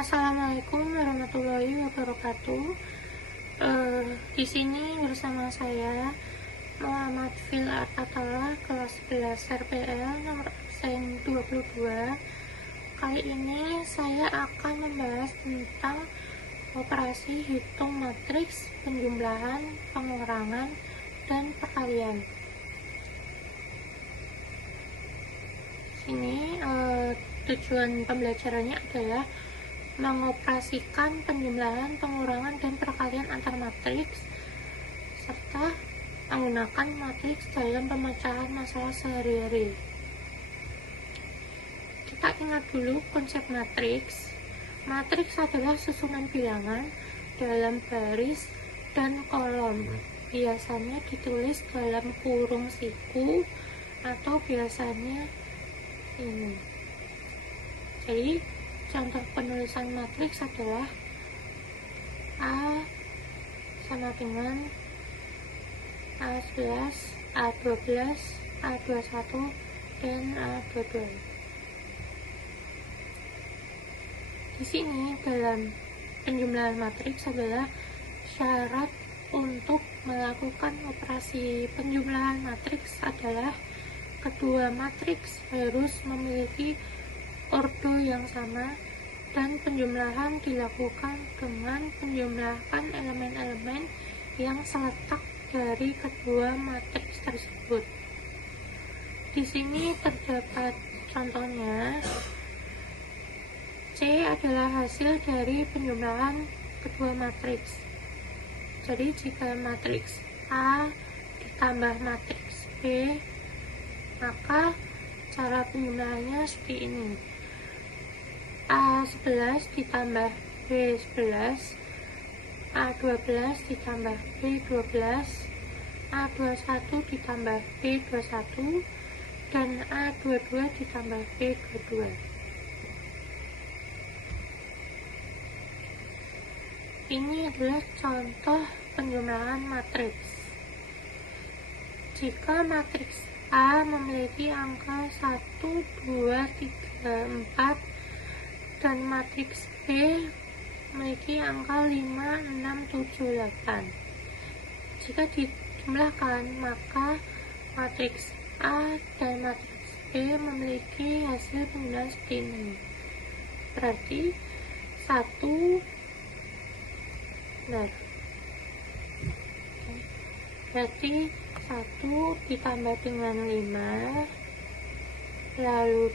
Assalamualaikum warahmatullahi wabarakatuh. Di sini bersama saya Muhammad Fil Atala, kelas 11 RPL nomor absen 22. Kali ini saya akan membahas tentang operasi hitung matriks, penjumlahan, pengurangan, dan perkalian. Sini tujuan pembelajarannya adalah mengoperasikan penjumlahan, pengurangan, dan perkalian antar matriks serta menggunakan matriks dalam pemecahan masalah sehari-hari. Kita ingat dulu konsep matriks. Matriks adalah susunan bilangan dalam baris dan kolom. Biasanya ditulis dalam kurung siku atau biasanya ini. Jadi contoh penulisan matriks adalah A sama dengan A11, A12, A21, dan A22. Di sini dalam penjumlahan matriks adalah syarat untuk melakukan operasi penjumlahan matriks adalah kedua matriks harus memiliki ordo yang sama dan penjumlahan dilakukan dengan penjumlahan elemen-elemen yang seletak dari kedua matriks tersebut. Di sini terdapat contohnya. C adalah hasil dari penjumlahan kedua matriks. Jadi jika matriks A ditambah matriks B, maka cara penjumlahannya seperti ini. A11 ditambah B11, A12 ditambah B12, A21 ditambah B21, dan A22 ditambah B22. Ini adalah contoh penjumlahan matriks. Jika matriks A memiliki angka 1, 2, 3, 4 dan matriks B memiliki angka 5, 6, 7, 8. Jika dijumlahkan, maka matriks A dan matriks B memiliki hasil penjumlahan seperti ini. Berarti 1 benar. Berarti 1 ditambah dengan 5, lalu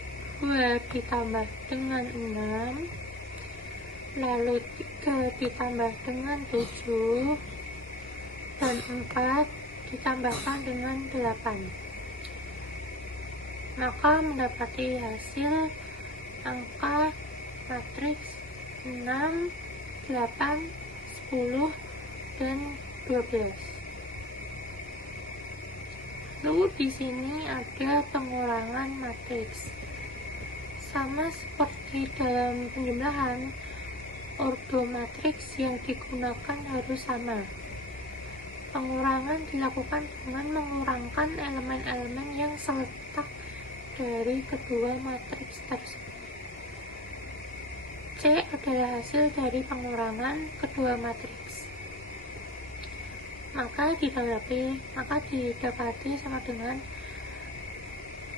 2 ditambah dengan 6, lalu 3 ditambah dengan 7, dan 4 ditambahkan dengan 8. Maka mendapati hasil angka matriks 6, 8, 10, dan 12. Lalu di sini ada pengurangan matriks. Sama seperti dalam penjumlahan, ordo matriks yang digunakan harus sama. Pengurangan dilakukan dengan mengurangkan elemen-elemen yang seletak dari kedua matriks tersebut. C adalah hasil dari pengurangan kedua matriks. Maka didapati sama dengan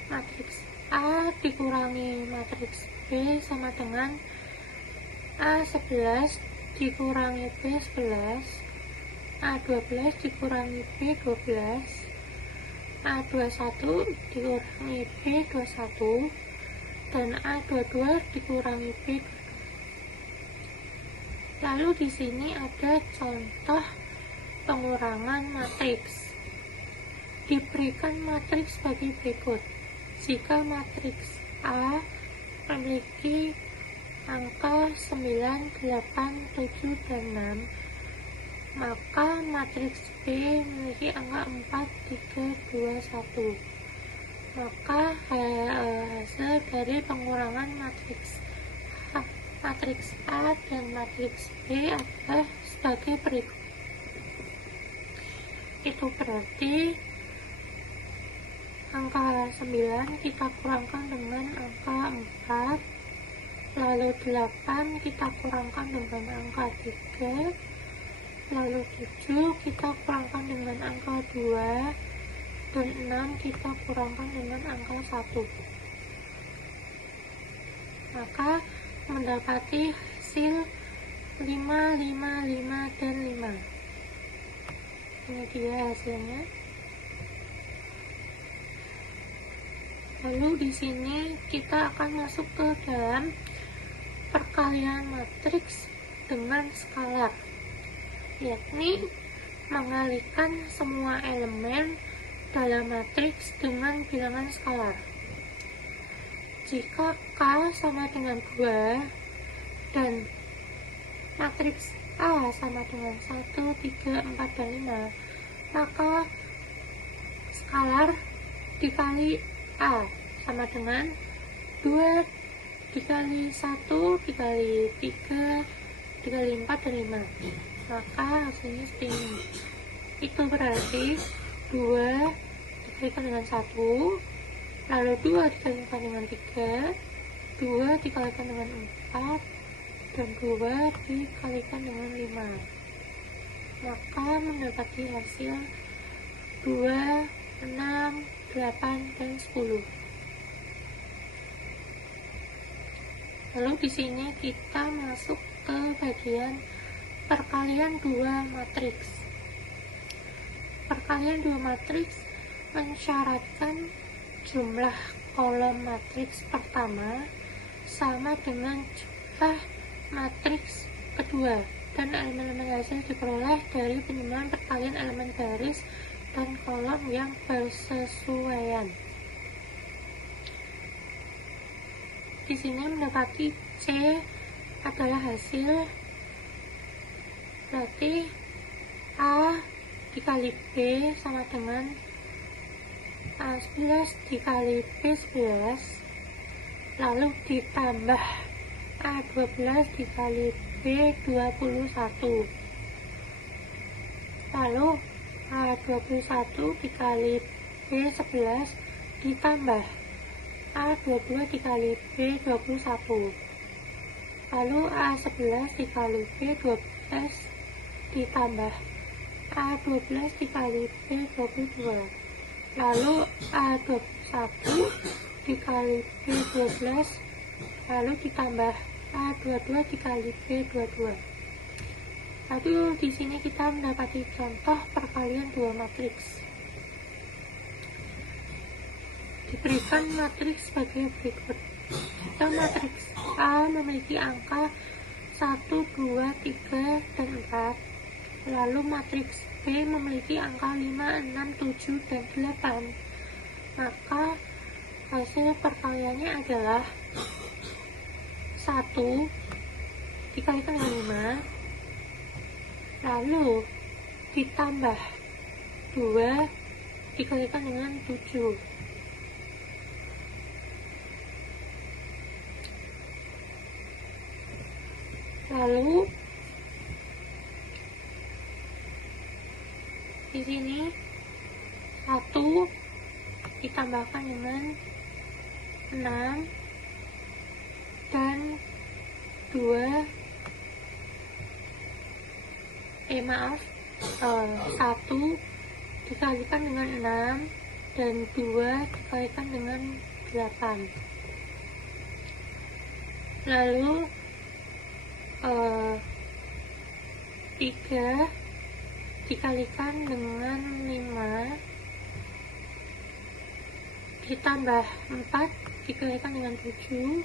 matriks A dikurangi matriks B sama dengan A11 dikurangi B11, A12 dikurangi B12, A21 dikurangi B21, dan A22 dikurangi B22. Lalu di sini ada contoh pengurangan matriks. Diberikan matriks sebagai berikut. Jika matriks A memiliki angka 9, 8, 7, dan 6, maka matriks B memiliki angka 4, 3, 2, 1. Maka hasil dari pengurangan matriks A dan matriks B adalah sebagai berikut. Itu berarti angka 9 kita kurangkan dengan angka 4, lalu 8 kita kurangkan dengan angka 3, lalu 7 kita kurangkan dengan angka 2, dan 6 kita kurangkan dengan angka 1. Maka mendapati hasil 5, 5, 5, dan 5. Ini dia hasilnya. Lalu di sini kita akan masuk ke dalam perkalian matriks dengan skalar, yakni mengalikan semua elemen dalam matriks dengan bilangan skalar. Jika K sama dengan 2 dan matriks A sama dengan 1, 3, 4, dan 5, maka skalar dikali A sama dengan 2 dikali 1 dikali 3 dikali 4 dan 5. Maka hasilnya seperti ini. Itu berarti 2 dikalikan dengan 1, lalu 2 dikalikan dengan 3, 2 dikalikan dengan 4, dan 2 dikalikan dengan 5. Maka mendapati hasil 2, 6, 8, dan 10. Lalu di sini kita masuk ke bagian perkalian 2 matriks. Perkalian 2 matriks mensyaratkan jumlah kolom matriks pertama sama dengan jumlah matriks kedua, dan elemen-elemen hasil diperoleh dari penyusunan perkalian elemen baris dan kolom yang bersesuaian. Di sini mendapati C adalah hasil, berarti A dikali B sama dengan A11 dikali B11, lalu ditambah A12 dikali B21, lalu A21 dikali B11 ditambah A22 dikali B21, lalu A11 dikali B12 ditambah A12 dikali B22, lalu A21 dikali B12 lalu ditambah A22 dikali B22. Lalu di sini kita mendapati contoh perkalian 2 matriks. Diberikan matriks sebagai berikut. Jika matriks A memiliki angka 1, 2, 3, dan 4, lalu matriks B memiliki angka 5, 6, 7, dan 8, maka hasil perkaliannya adalah 1 dikalikan dengan 5, lalu ditambah 2 dikalikan dengan 7, lalu di sini 1 ditambahkan dengan 6 dan 2 1 dikalikan dengan 6 dan 2 dikalikan dengan 8, lalu 3 dikalikan dengan 5 ditambah 4 dikalikan dengan 7,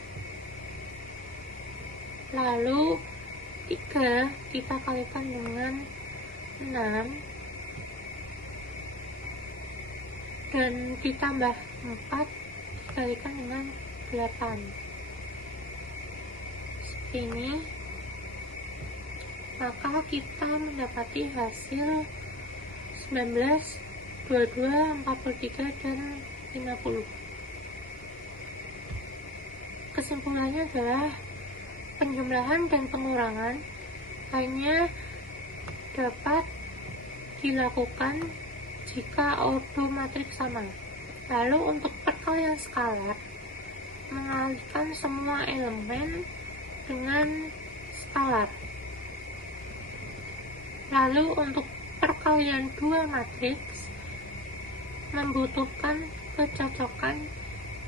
lalu 3 kita kalikan dengan 6 dan ditambah 4 dikalikan dengan 8. Seperti ini. Maka kita mendapati hasil 19, 22, 43, dan 50. Kesimpulannya adalah penjumlahan dan pengurangan hanya dapat dilakukan jika ordo matriks sama. Lalu untuk perkalian skalar, mengalihkan semua elemen dengan skalar. Lalu untuk perkalian dua matriks membutuhkan kecocokan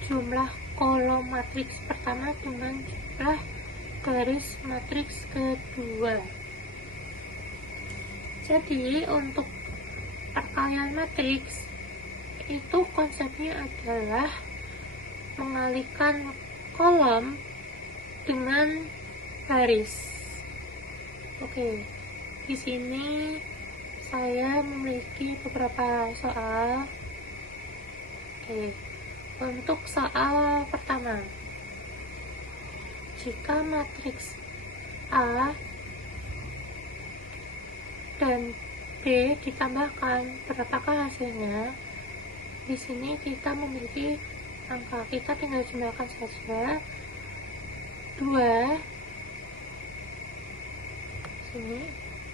jumlah kolom matriks pertama dengan jumlah garis matriks kedua. Jadi untuk perkalian matriks itu konsepnya adalah mengalihkan kolom dengan garis. Oke, di sini saya memiliki beberapa soal. Oke, untuk soal pertama, jika matriks A dan B ditambahkan, berapakah hasilnya? Di sini kita memiliki angka, kita tinggal jumlahkan saja. 2 sini,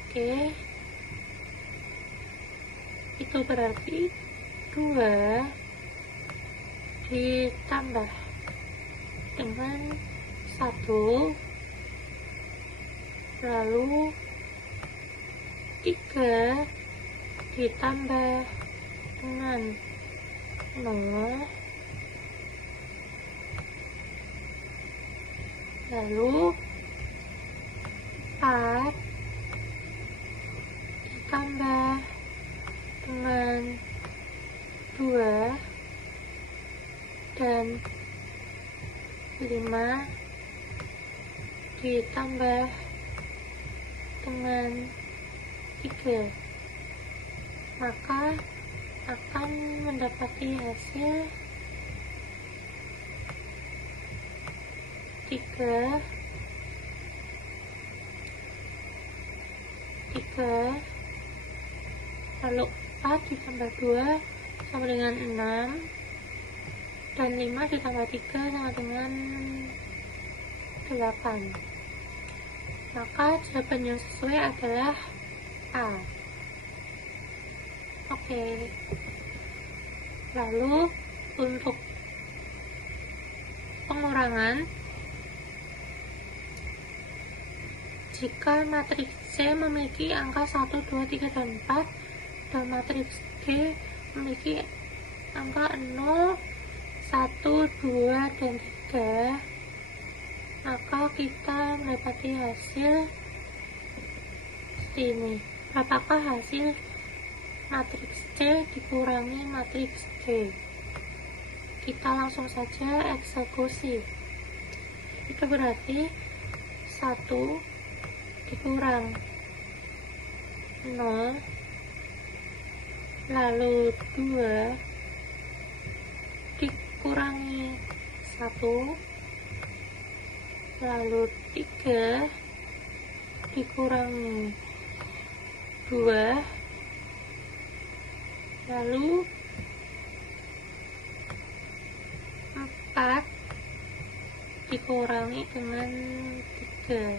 oke, itu berarti 2 ditambah dengan 1, lalu 3 ditambah dengan 0, lalu 4 ditambah dengan 2 dan 5 ditambah dengan 3, maka akan mendapati hasil 3 lalu 4 ditambah 2 sama dengan 6 dan 5 ditambah 3 sama dengan 8, maka jawaban yang sesuai adalah A. Oke, lalu untuk pengurangan, jika matriks C memiliki angka 1, 2, 3, dan 4 dan matriks D memiliki angka 0, 1, 2, dan 3, maka kita mendapati hasil ini. Apakah hasil matriks C dikurangi matriks D? Kita langsung saja eksekusi. Itu berarti 1 dikurang 0, lalu 2 dikurangi 1, lalu 3 dikurangi 2, lalu 4 dikurangi dengan 3,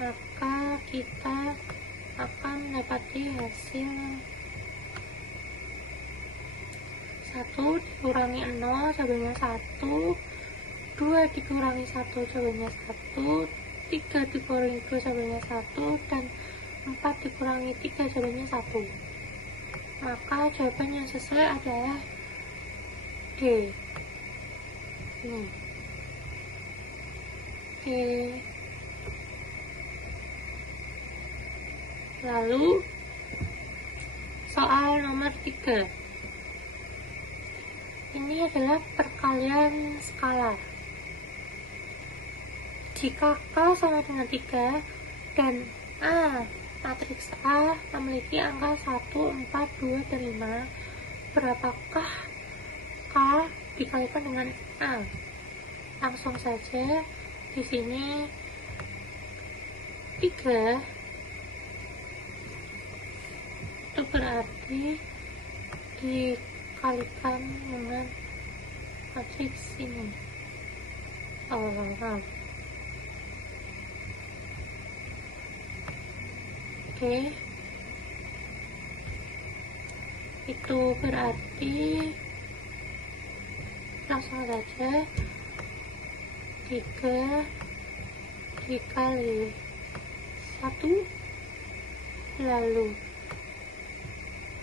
maka kita akan mendapati hasil 1 dikurangi 0 jawabannya 1, 2 dikurangi 1 jawabannya 1, 3 dikurangi 2 jawabannya 1, dan 4 dikurangi 3 jawabannya 1, maka jawaban yang sesuai adalah D. Ini. Oke. Lalu soal nomor 3. Ini adalah perkalian skalar. Jika K sama dengan 3 dan A, matriks A memiliki angka 1, 4, 2, dan 5, berapakah K dikalikan dengan A? Langsung saja, di sini 3 itu berarti dikalikan dengan matriks ini. Oke, itu berarti langsung saja 3 dikali 1, lalu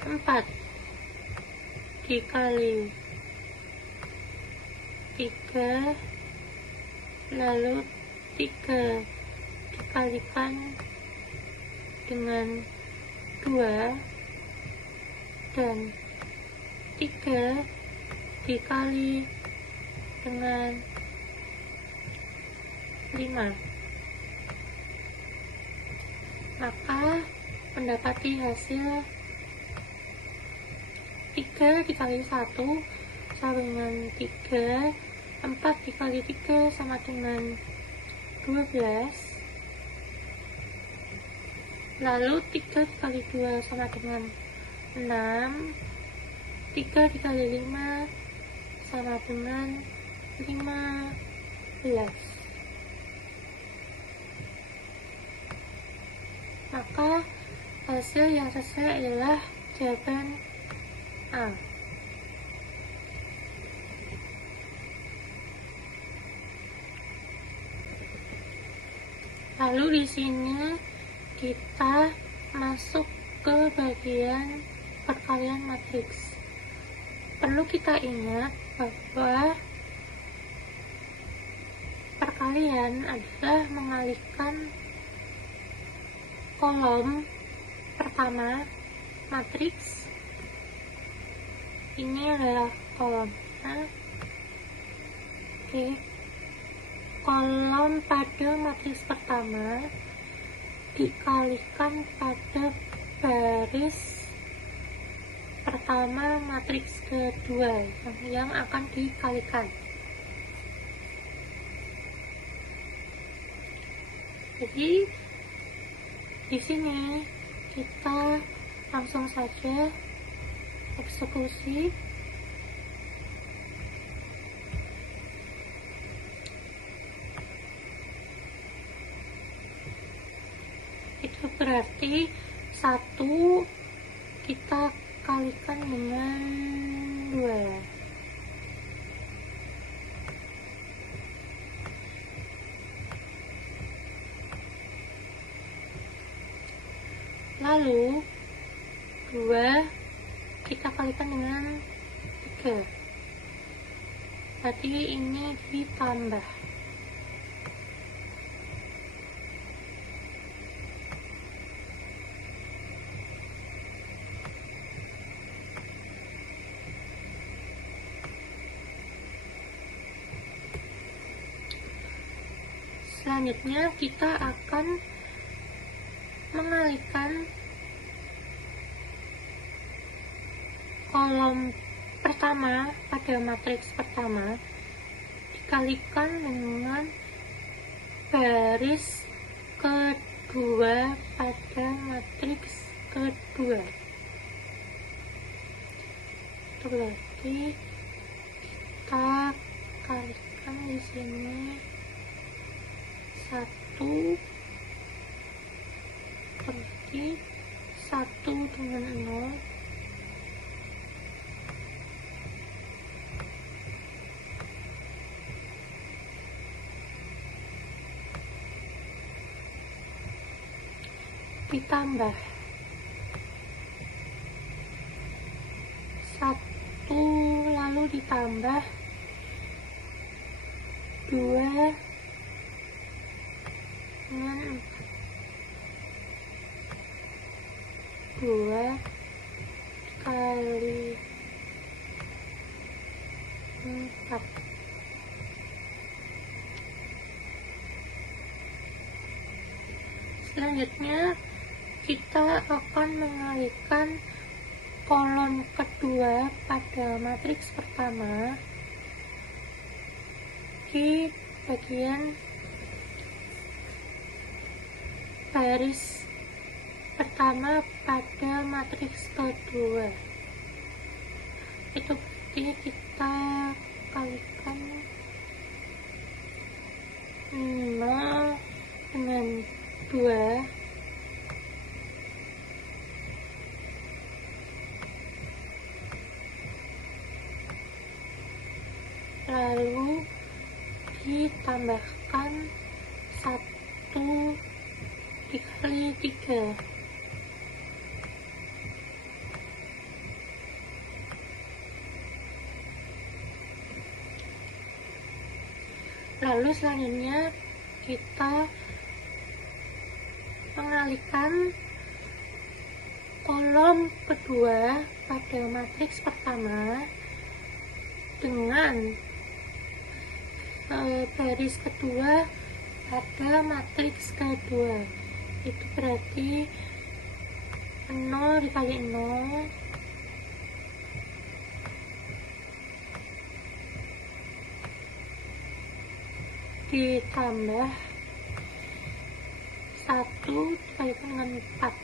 4 dikali 3, lalu 3 dikalikan dengan 2, dan 3 dikali dengan 5, maka mendapati hasil 3 dikali 1 sama dengan 3, 4 dikali 3 sama dengan 12, lalu 3 dikali 2 sama dengan 6, 3 dikali 5 sama dengan 15. Maka hasil yang sesuai adalah jawaban A. Lalu di sini kita masuk ke bagian perkalian matriks. Perlu kita ingat bahwa perkalian adalah mengalihkan kolom pertama matriks, ini adalah kolomnya. Oke, kolom pada matriks pertama dikalikan pada baris pertama matriks kedua yang akan dikalikan. Jadi di sini kita langsung saja eksekusi. Itu berarti 1 kita kalikan dengan 2. Lalu 2 kita kalikan dengan 3, berarti ini ditambah. Selanjutnya kita akan mengalihkan kolom pertama pada matriks pertama dikalikan dengan baris kedua pada matriks kedua. Itu berarti kita kalikan di sini 1, berarti 1 dengan 0, ditambah 1, lalu ditambah 2 dengan 2 kali 4. Selanjutnya kita akan mengalihkan kolom kedua pada matriks pertama di bagian baris pertama pada matriks kedua. Itu berarti kita kalikan 0 dengan 2, lalu ditambah ditambahkan 1 dikali 3. Lalu selanjutnya kita mengalihkan kolom kedua pada matriks pertama dengan baris kedua pada matriks kedua. Itu berarti 0 dikali 0 ditambah 1 dikalikan dengan 4.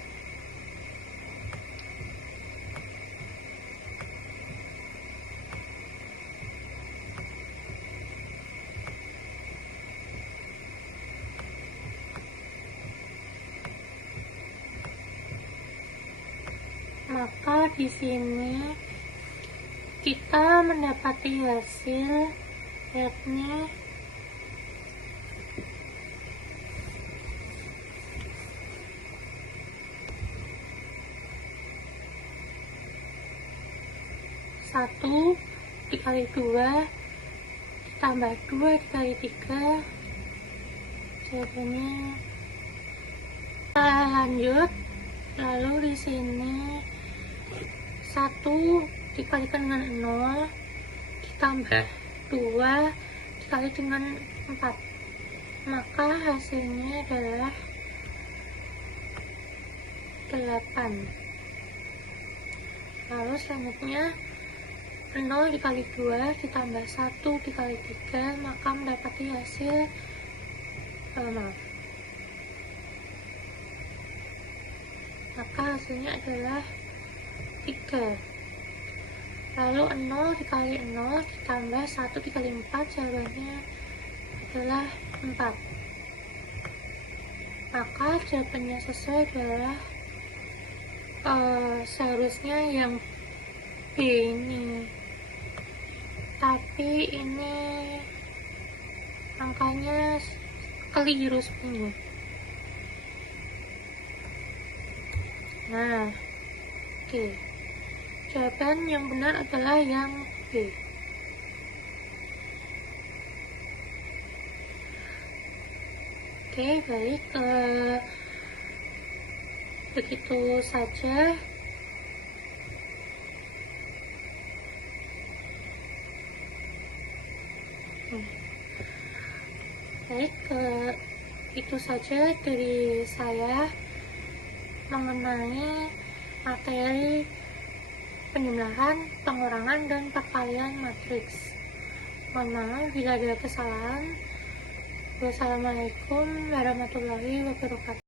Maka di sini kita mendapati hasil yakni satu dikali 2 ditambah 2 dikali 3, jadinya lanjut. Lalu di sini 1 dikalikan dengan 0 ditambah 2 dikali dengan 4, maka hasilnya adalah 8. Lalu selanjutnya 0 dikali 2 ditambah 1 dikali 3, maka mendapati hasil maka hasilnya adalah 3. Lalu 0 dikali 0 ditambah 1 dikali 4, jawabannya adalah 4. Maka jawabannya sesuai adalah seharusnya yang B ini, tapi ini angkanya keliru sebenarnya. Nah, oke. Jawaban yang benar adalah yang B. Oke, baik. Begitu saja. Baik, itu saja dari saya mengenai materi penjumlahan, pengurangan, dan perkalian matriks. Mohon maaf bila ada kesalahan. Wassalamualaikum warahmatullahi wabarakatuh.